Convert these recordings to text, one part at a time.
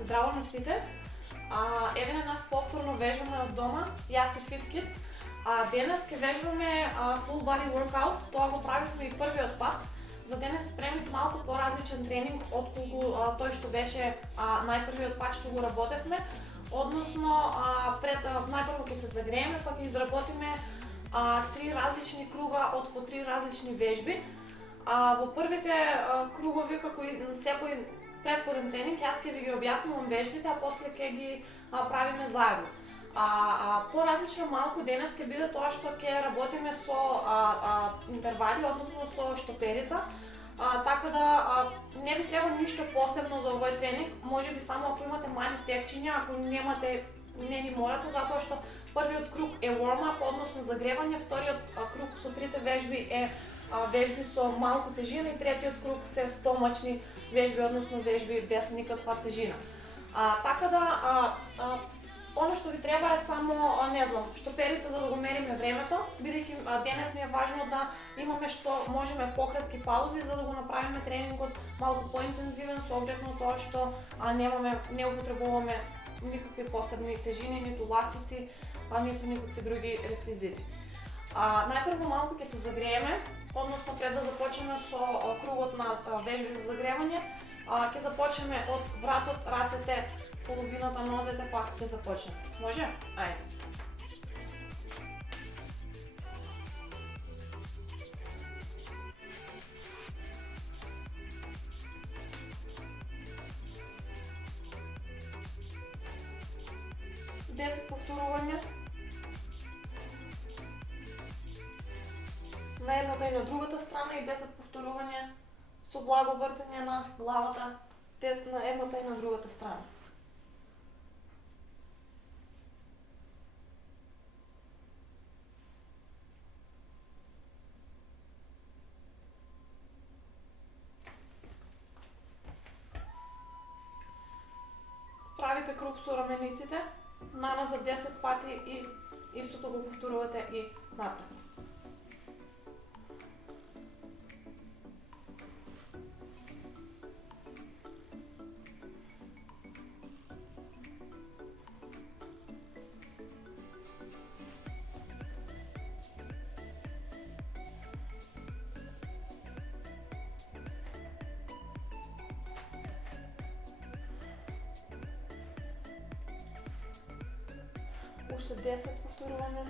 Здраво на сите! Еве на нас повторно вежбаме од дома, јас и FitKit. Денес ќе вежбаме full body workout, тоа го правихме и првиот пат. За денес спремив малку поразличен тренинг отколку тој што беше најпрвиот пат што го работевме. Односно, најпрво ќе се загрееме, па ќе изработиме 3 различни круга од по 3 различни вежби. Во првите кругови, како и секој предходен тренинг, јас ќе ви ги објаснувам вежбите, а после ќе ги правиме заедно. Поразлично малку денес ќе биде тоа што ќе работиме со интервали, односно со штоперица. Така да не ви треба ништо посебно за овој тренинг, можеби само ако имате мали текчиња, ако немате, не ни морате, затоа што првиот круг е warm-up, односно загревање, вториот круг со трите вежби е вежби со малку тежина и третиот круг се стомачни вежби, односно вежби без никаква тежина. Така да, оно што ви треба е само, не знам, штоперица за да го мериме времето, бидејќи денес ми е важно да имаме што можеме пократки паузи за да го направиме тренингот малку поинтензивен со оглед на тоа што не употребуваме никакви посебни тежини, ниту ластици, ниту никакви други реквизити. Најпрво малку ќе се загрееме, односно пред да започнеме со кругот на вежби за загревање, ќе започнеме од вратот, рацете, половината, нозете, па ќе започнеме. Може? Ајде. Десет повторувања. На едната и на другата страна и 10 повторувања со благо вртење на главата на едната и на другата страна. Правите круг со рамениците, наназад 10 пати и истото го повторувате и напред. Уште 10 повторувања.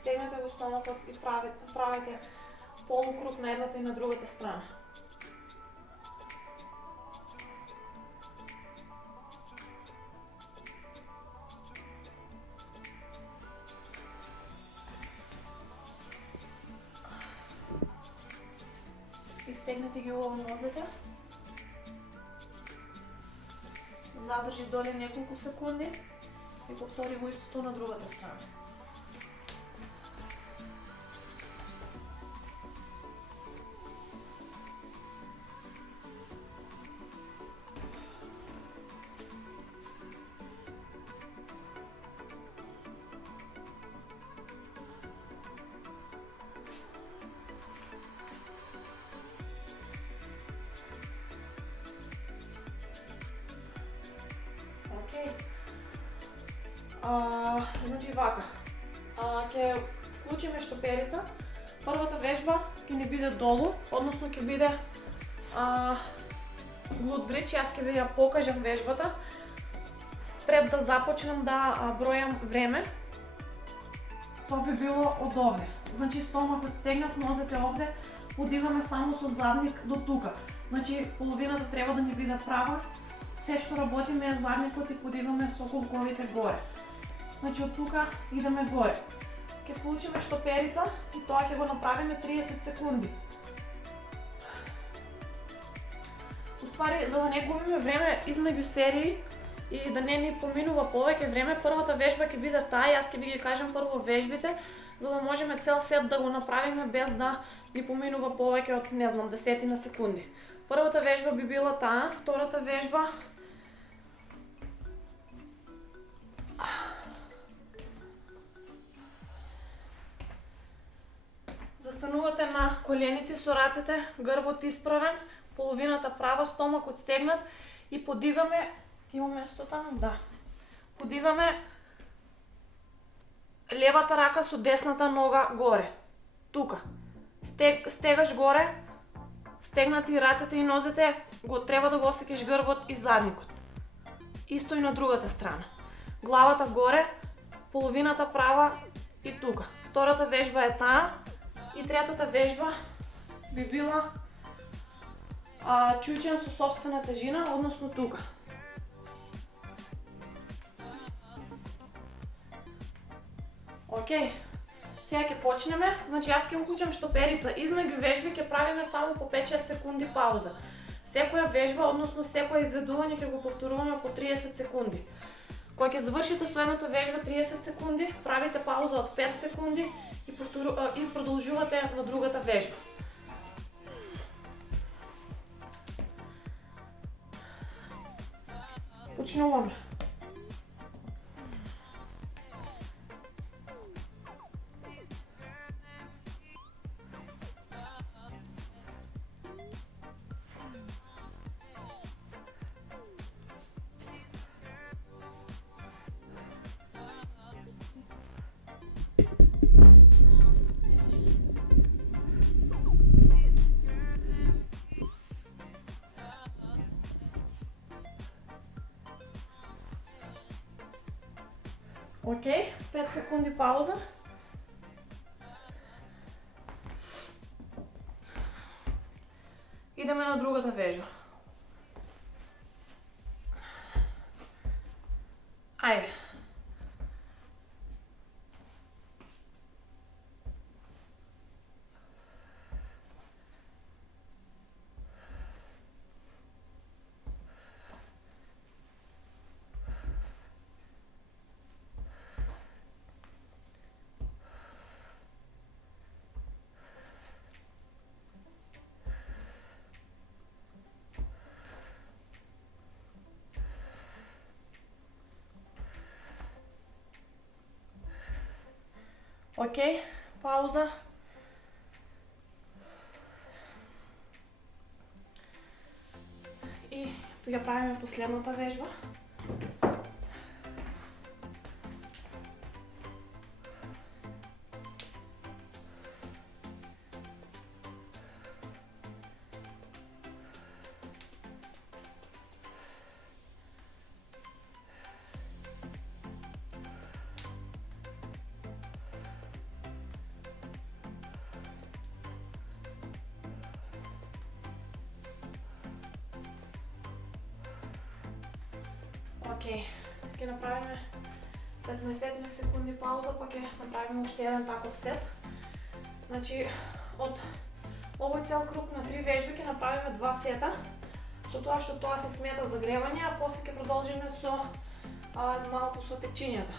Стегнете го стомакот и правите полукруг на едната и на другата страна. Стегнете ги убаво нозете. Задржи доле неколку секунди и повтори го истото на другата страна. Значи вака, ќе вклучиме штоперица. Првата вежба ќе не биде долу, односно ќе биде glute bridge. Јас ќе ви ја покажам вежбата пред да започнем да бројам време. Тоа би било од овде. Значи стомакот стегнат, нозете овде, подигаме само со задник до тука. Значи половината треба да ни биде права, се што работиме е задникот и подигаме со колковите горе. Значи од тука идеме горе. Ќе вклучиме штоперица и тоа ќе го направиме 30 секунди. Уствари, за да не губиме време измеѓу серии, и да не ни поминува повеќе време. Првата вежба ќе биде таа, јас ќе ви ги кажам прво вежбите, за да можеме цел сет да го направиме без да ни поминува повеќе од, не знам, десетина секунди. Првата вежба би била таа, втората вежба застанувате на коленици со рацете, грбот исправен, половината права, стомакот стегнат и подигаме, има место таму? Да. Подигаме левата рака со десната нога горе. Тука. Стегаш горе, стегнати рацете и нозете, треба да го осеќаш грбот и задникот. Исто и на другата страна. Главата горе, половината права и тука. Втората вежба е таа. И третата вежба би била чучен со собствена тежина, односно тука. Океј, сега ќе почнеме. Значи јас ќе уклучам штоперица. Измеѓу вежби ќе правиме само по 5-6 секунди пауза. Секоја вежба, односно секоја изведување ќе го повторуваме по 30 секунди. Кога ќе завршите со едната вежба 30 секунди, правите пауза од 5 секунди и продолжувате на другата вежба. Почнуваме. Океј, 5 секунди пауза. Идеме на другата вежба. Ајде. Океј, пауза. И ја правиме последната вежба. Океј, ќе направиме 15 секунди пауза, па ќе направиме уште еден таков сет. Значи, од овој цел круг на 3 вежби ќе направиме 2 сета, со тоа што тоа се смета загревање, а после ќе продолжиме со малку со текчињата.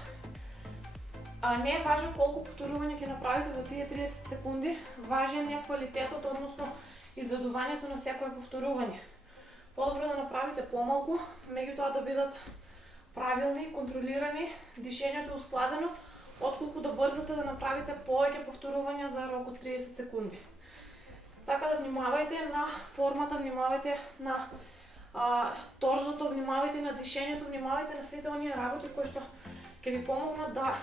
Не е важно колку повторување ќе направите во тие 30 секунди, важен е квалитетот, односно изведувањето на секое повторување. Подобро да направите помалку, меѓутоа да бидат правилни, контролирани, дишењето ускладено, отколку да брзате да направите повеќе повторувања за рок од 30 секунди. Така да внимавајте на формата, внимавајте на торзото, внимавајте на дишењето, внимавајте на сите оние работи кои што ќе ви помогнат да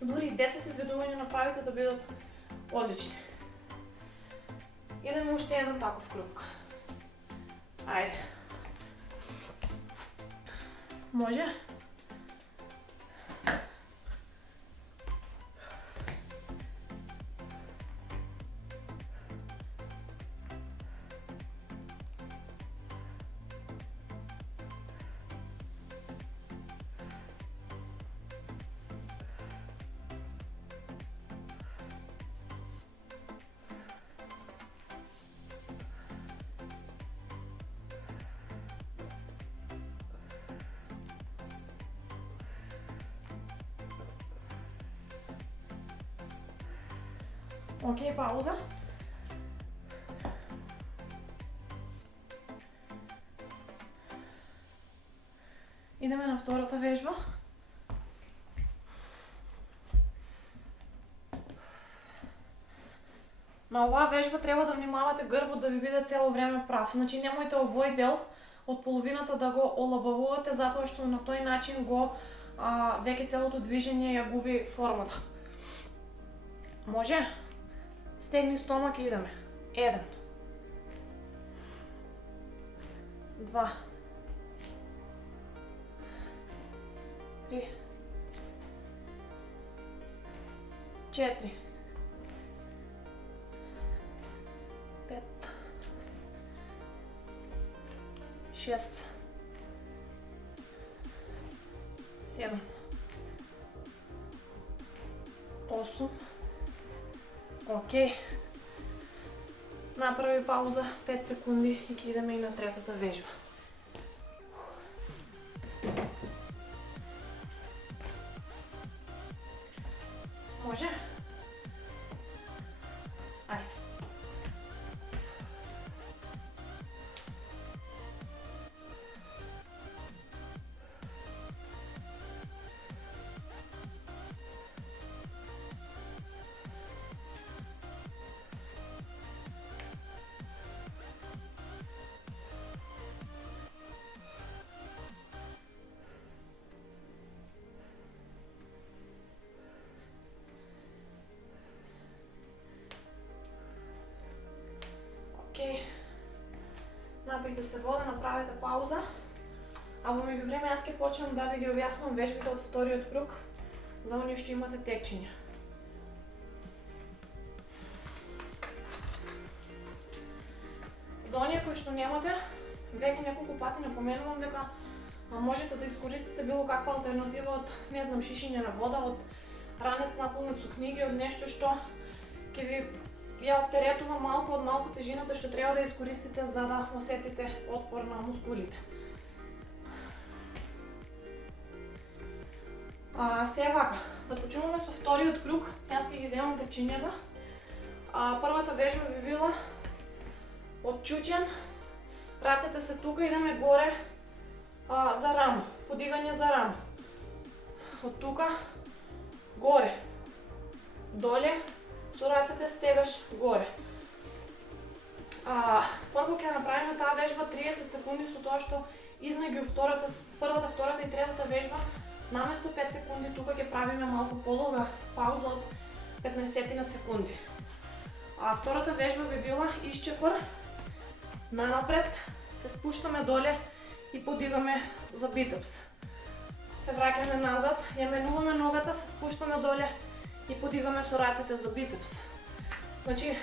дури 10 изведувања направите да бидат одлични. Идеме уште еден таков круг. Ајде. Може? Окей, пауза. Идеме на втората вежба. На оваа вежба треба да внимавате грбот да ви биде цело време прав. Значи немојте овој дел од половината да го олабавувате, затоа што на тој начин го веќе целото движење ја губи формата. Може? Стегни стомак и идеме. 1 2 3 4 5 6 7 8. Окей. Направи пауза 5 секунди и ќе идеме и на третата вежба. Може? Ајде. Окей. Напијте се вода, направете пауза. А во меѓувреме јас ќе почнам да ви ги објаснувам вежбите од вториот круг за оние што имате текчиња. За оние кои што немате, веќе неколку пати напоменувам дека можете да искористите било каква алтернатива од, не знам, шишиње на вода, од ранец наполнет со книги, од нешто што ќе ви ја оптеретува малку од тежината што треба да искористите за да осетите отпор на мускулите. Се вака, започнуваме со вториот круг. Јас ќе ги земам текчињата. Првата вежба би била од чучен, рацете се тука, идеме горе за рамо, подигање за рамо. Од тука горе, доле, со рацете стегаш горе. Прво ќе направиме таа вежба 30 секунди со тоа што измеѓу првата, втората и третата вежба наместо 5 секунди тука ќе правиме малку подолга пауза од 15 на секунди. Втората вежба би била исчекор, нанапред, се спуштаме доле и подигаме за бицепс. Се враќаме назад, ја менуваме ногата, се спуштаме доле и подигаме со рацете за бицепс. Значи,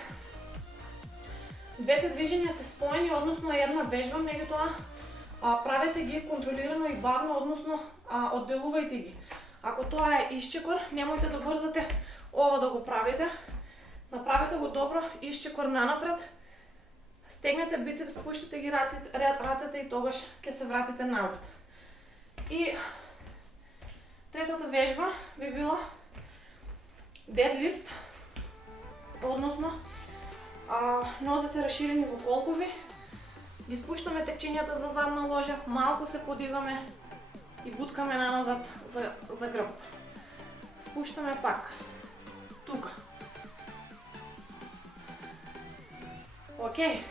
двете движења се споени, односно една вежба, меѓутоа правете ги контролирано и бавно, односно одделувајте ги. Ако тоа е исчекор, немојте да брзате ова да го правите. Направете го добро, исчекор нанапред, стегнете бицепс, спуштите ги рацете и тогаш ќе се вратите назад. И третата вежба би била дедлифт, односно нозете раширени во колкови, ги спуштаме текчињата за задна ложа, малку се подигаме и буткаме наназад за грб. Спуштаме пак, тука. Окей.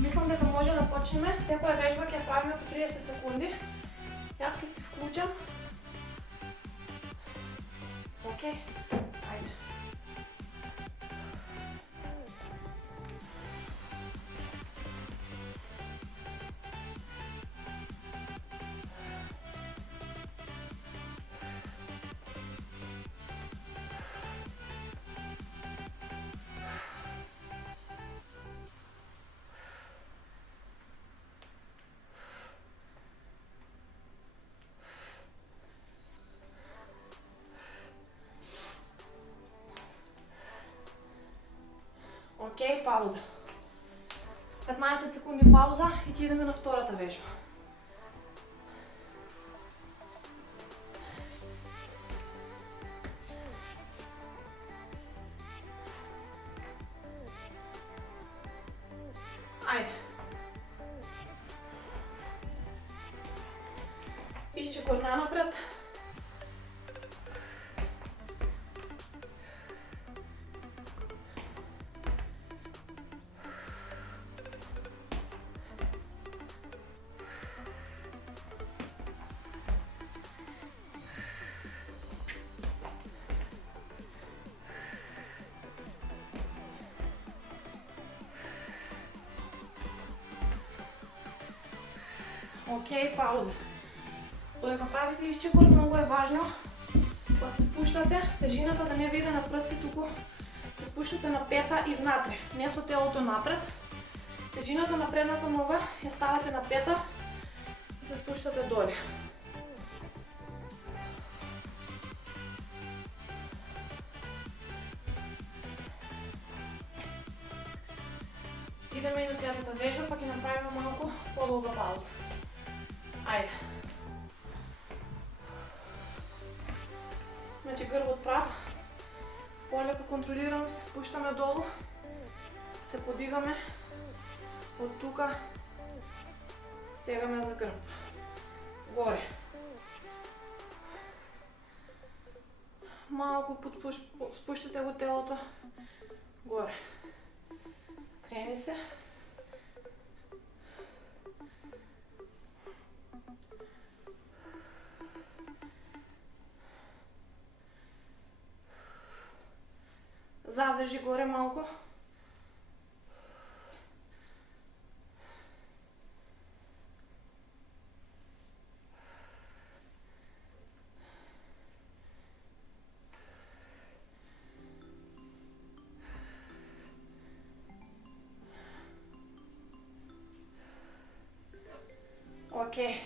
Мислам дека може да почнеме. Секоја вежба ќе правиме по 30 секунди. Јас ќе се вклучам. Окей. Ајде. Окей, пауза. 15 секунди пауза и ќе идеме на втората вежба. напред. Окей, пауза. Додека правите изчекор, много е важно да се спуштате, тежината да не види на пръсти, туку се спуштате на пета и внатре, не со телото напред. Тежината на предната нога ја ставате на пета и се спуштате доле. Идеме и на третата вежба, па ќе направиме малку подолга пауза. Ајде. Значи грбот прав, полека контролирано се спуштаме долу, се подигаме, од тука стегаме за грб, горе. Малку спуштате го телото, горе. Крени се. Задржи горе малку. Окей.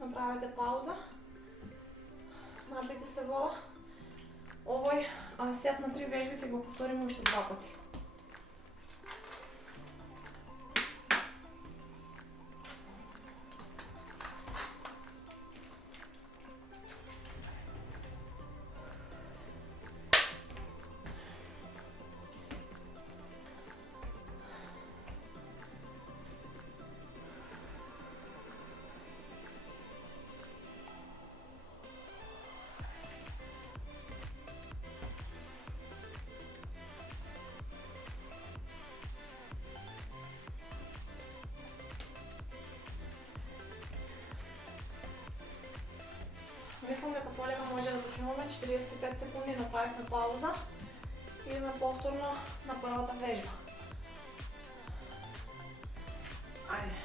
Направете пауза. Напите се вода. Овој сет на 3 вежби ќе го повториме уште 2 пати. Мислам дека полека може да почнуваме, 45 секунди направихме пауза. Идеме повторно на првата вежба. Ајде.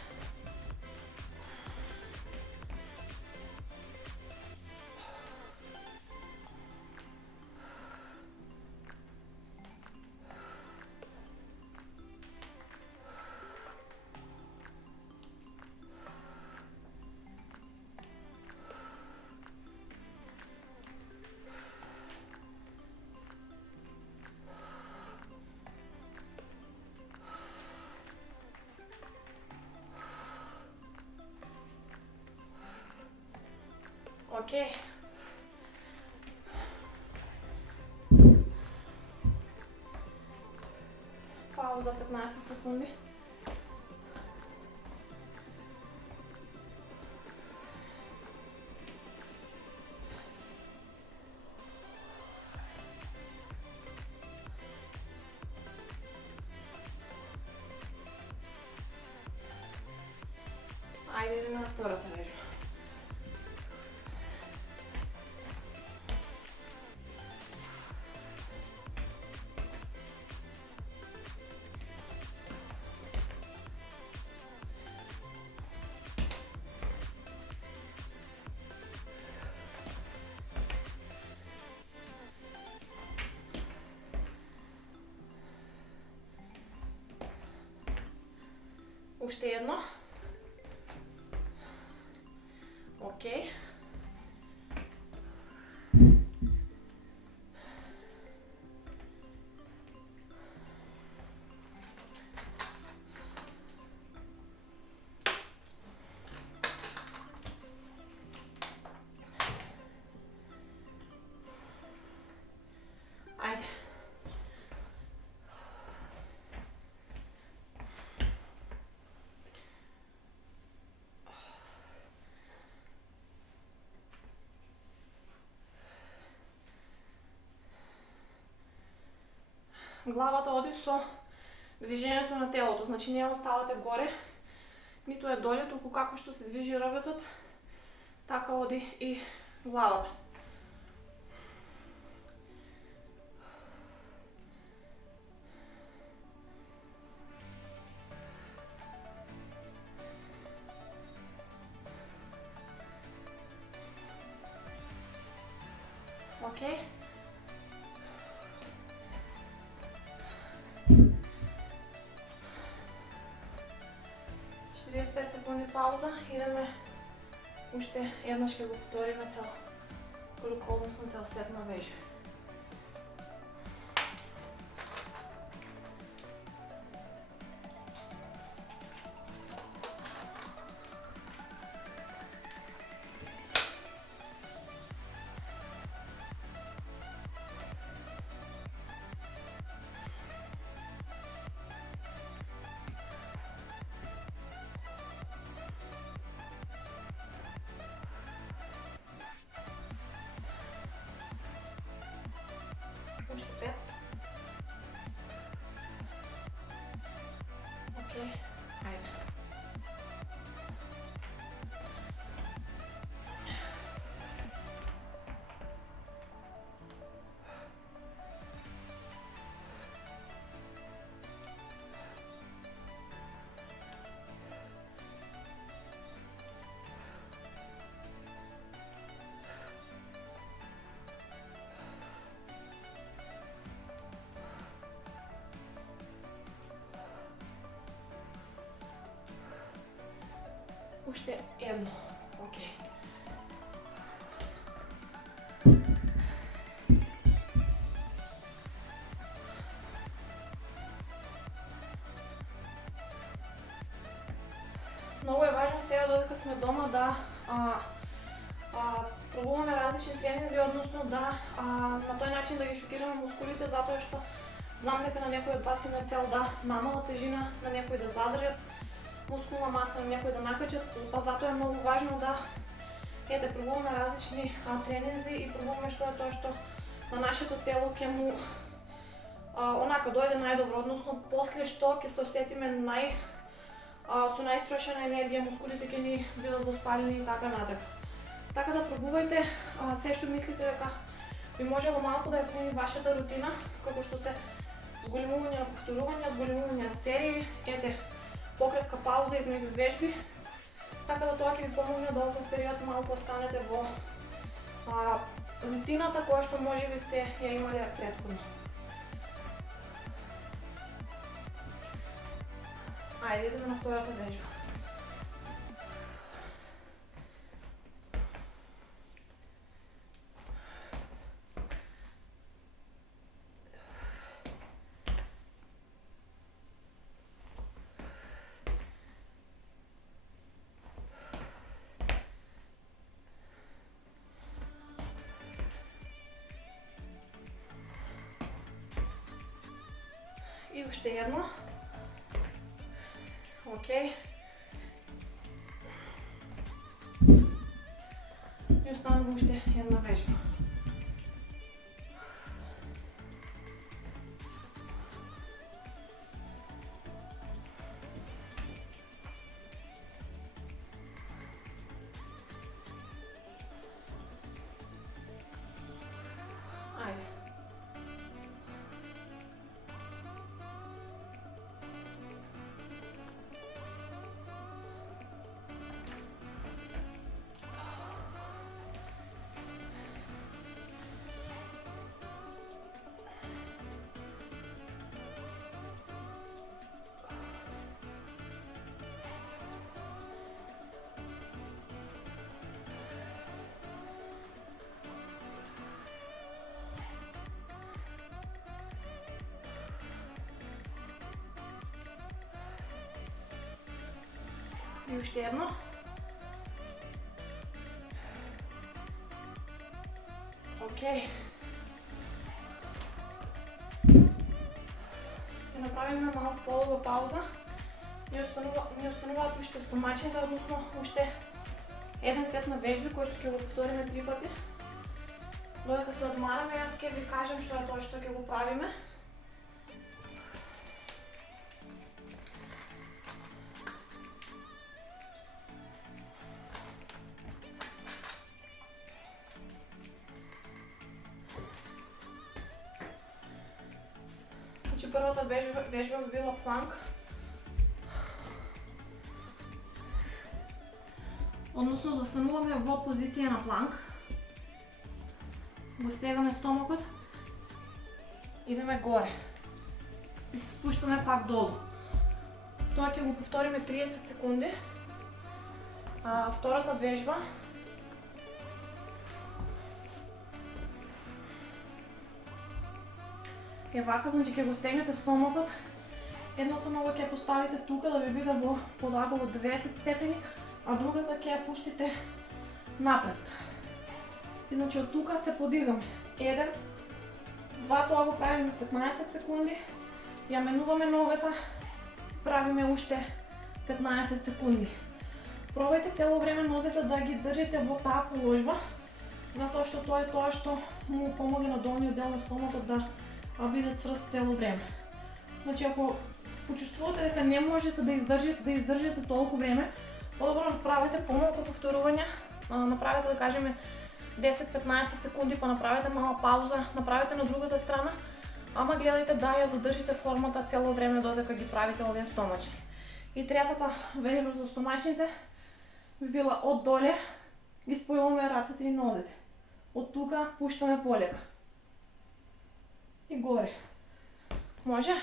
Окей. Пауза 15 секунди. Ајде идеме на втората вежба. Уште едно. Окей. Ајде. главата оди со движението на телото. Значи не оставате горе, нито е доле, толку како што се движи ръбетот, така оди и главата. Окей. 45 секунди пауза, идеме уште еднаш ќе го повториме цел круг, односно цел сет на вежби. Уште 5. Окей, ајде. Уште едно. Окей. Многу е важно сега додека сме дома да пробуваме различни тренинзи, односно да на тој начин да ги шокираме мускулите, затоа што знам дека на некои од вас има цел да намалат тежина, на некои да задржат мускулна маса, на некои да накачат, па затоа е многу важно да пробуваме различни тренинзи и пробуваме што е тоа што на нашето тело ќе му онака дојде најдобро, односно после што ќе се осетиме со најистрошена енергија, мускулите ќе ни бидат воспалени и така натаму. Така да пробувајте се што мислите дека би можело малку да ја смени вашата рутина, како што се зголемување на повторувања, зголемување на серии, пократка пауза измеѓу вежби, така да тоа ќе ви помогне да овој период малку останете во рутината која што можеби сте ја имале претходно. Ајде, идеме на втората вежба. И уште едно. Окей. И останува уште една вежба. И уште едно. Окей. Ќе направиме малку полова пауза. Ни остануваат уште стомачните, односно уште еден сет на вежби кои што ќе го повториме 3 пати. Додека се одмараме, јас ќе ви кажам што е тоа што ќе го правиме. Значи првата вежба би била планк. Односно застануваме во позиција на планк. Го стегаме стомакот. Идеме горе. И се спуштаме пак долу. Тоа ќе го повториме 30 секунди. Втората вежба е вака, значи ќе го стегнете стомакот. Едната нога ќе поставите тука да ви биде во подагол од 90 степени, а другата ќе ја пуштите напред. И значи од тука се подигаме. 1, 2, тоа го правиме 15 секунди. Ја менуваме ногата, правиме уште 15 секунди. Пробајте цело време нозете да ги држите во таа положба, затоа што тоа е тоа што му помоги на долниот дел на стомакот да биде цврст цело време. Значи ако почувствувате дека не можете да издржите толку време, подобро направете помалку повторувања, направете да кажеме 10-15 секунди, па направете мала пауза, направете на другата страна, ама гледајте да ја задржите формата цело време додека ги правите овие стомачи. И третата вежба за стомачните би била од доле, ги спојуваме рацете и нозете. Од тука пуштаме полека. И горе. Може?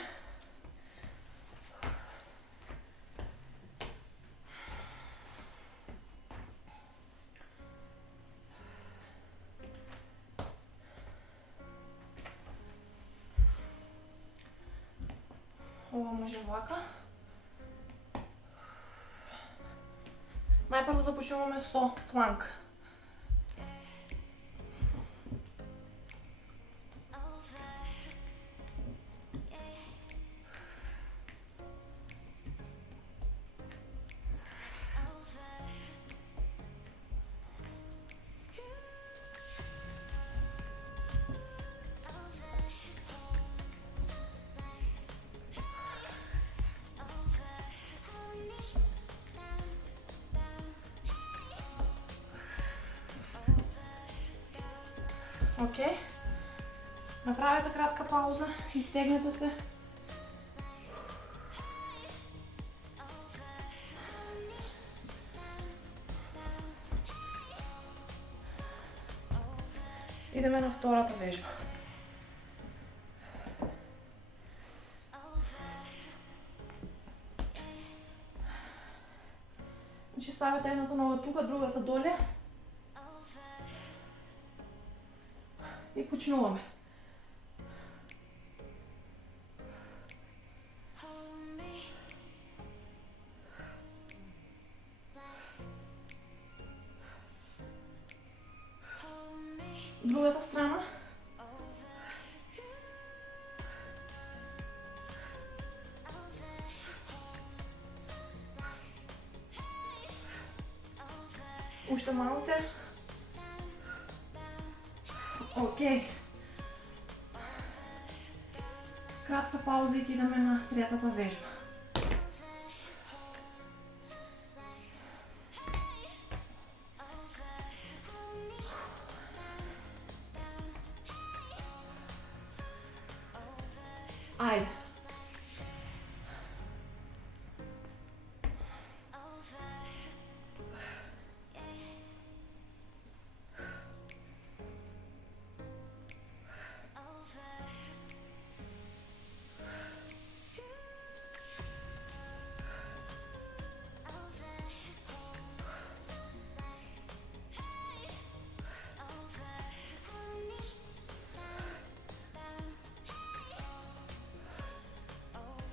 Ова може вака. Најпрво започнуваме со планк. Окей. Направете кратка пауза, изтегнете се. Идеме на втората вежба. Значи ставите едната нога тука, другата доле. И почнуваме. Другата страна. Уште малце. Окей. Кратка пауза и идеме на третата вежба. Ајде.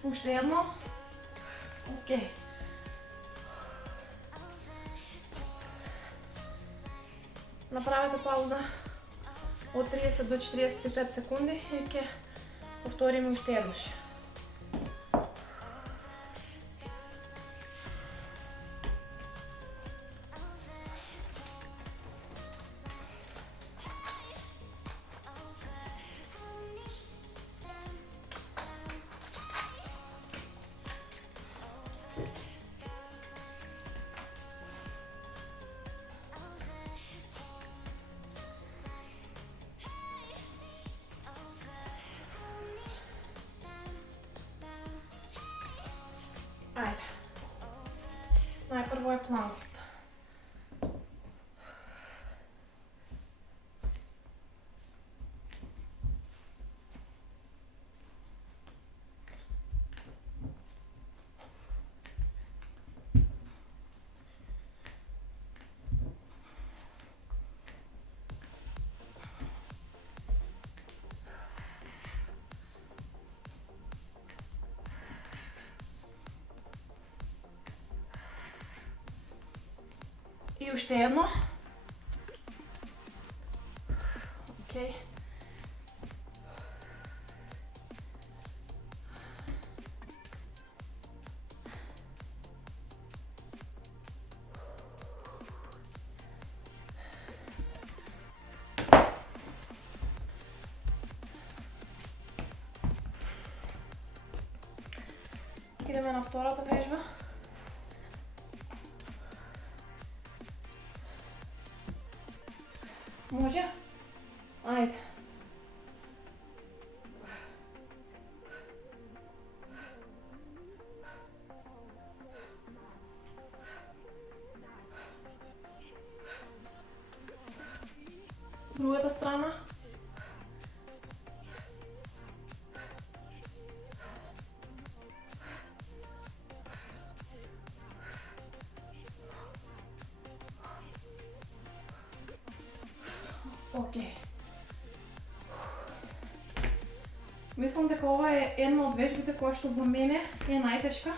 Уште едно. Окей. Направете пауза од 30 до 45 секунди и ќе повториме уште еднаш. Най-първо е планката. И още едно. Окей. Идеме на втората вежба. Може? Айде. Другата страна. Окей. Мислам дека ова е една од вежбите која што за мене е најтешка,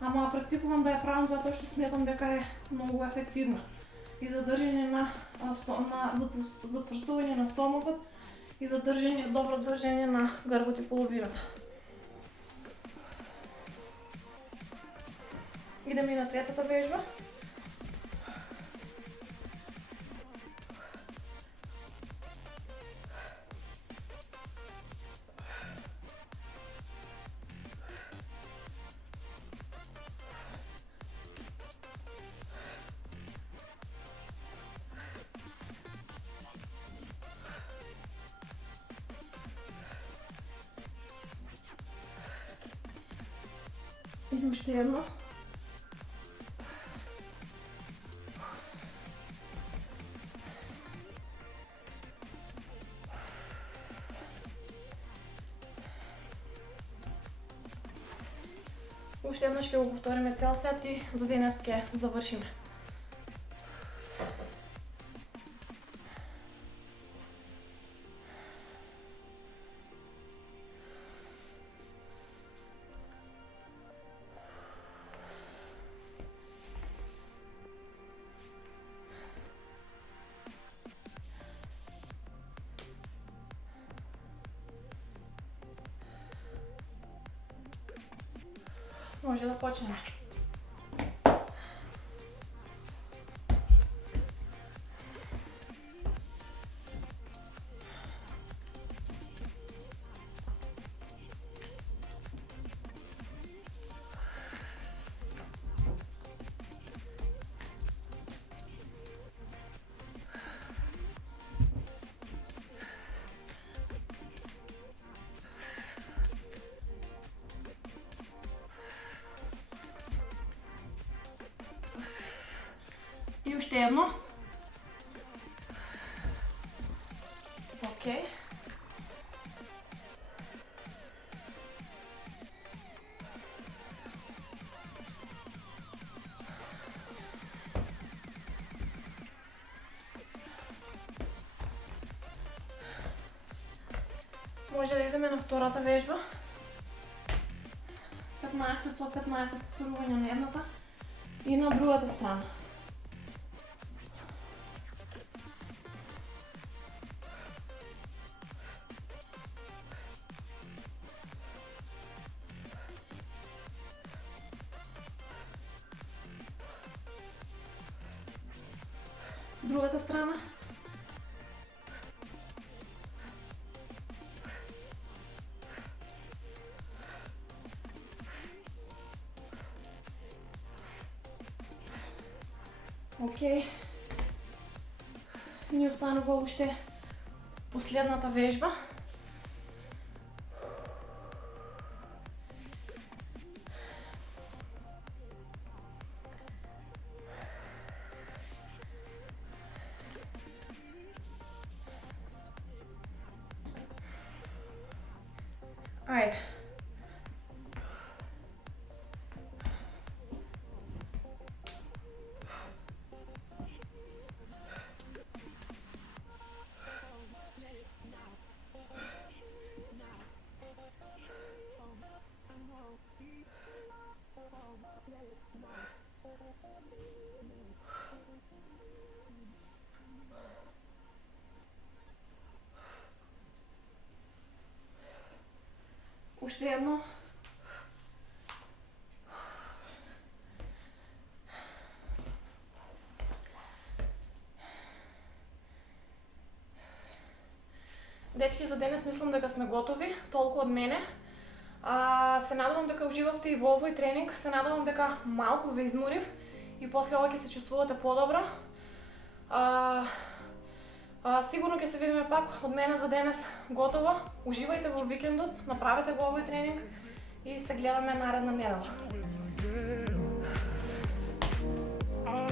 ама практикувам да ја правам затоа што сметам дека е многу ефективна. И за држење зацврстување на стомакот и за добро држење на грбот и половината. Идеме и на третата вежба. И още едно. Уште еднаш ќе го повториме цел сет и за денес ќе завршиме. Може да почнеме. И още едно. Окей. Може да идеме на втората вежба. 15 со 15 повторувања на едната и на другата страна. Другата страна. Окей. Ни останува уште последната вежба. Айде. Още едно. Дечки, за денес мислам дека сме готови. Толку од мене. Се надевам дека уживавте и во овој тренинг. Се надевам дека малку ве изморив и после ова ќе се чувствувате подобро. Сигурно ќе се видиме пак. Од мене за денес готово. Уживајте во викендот, направете го овој тренинг и се гледаме наредна недела. I'll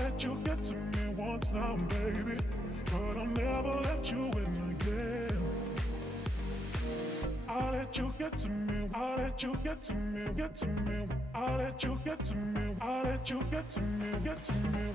let you get to me, I'll let you get to me, get to me. I'll let you get to me, I'll let you get to me, get to me.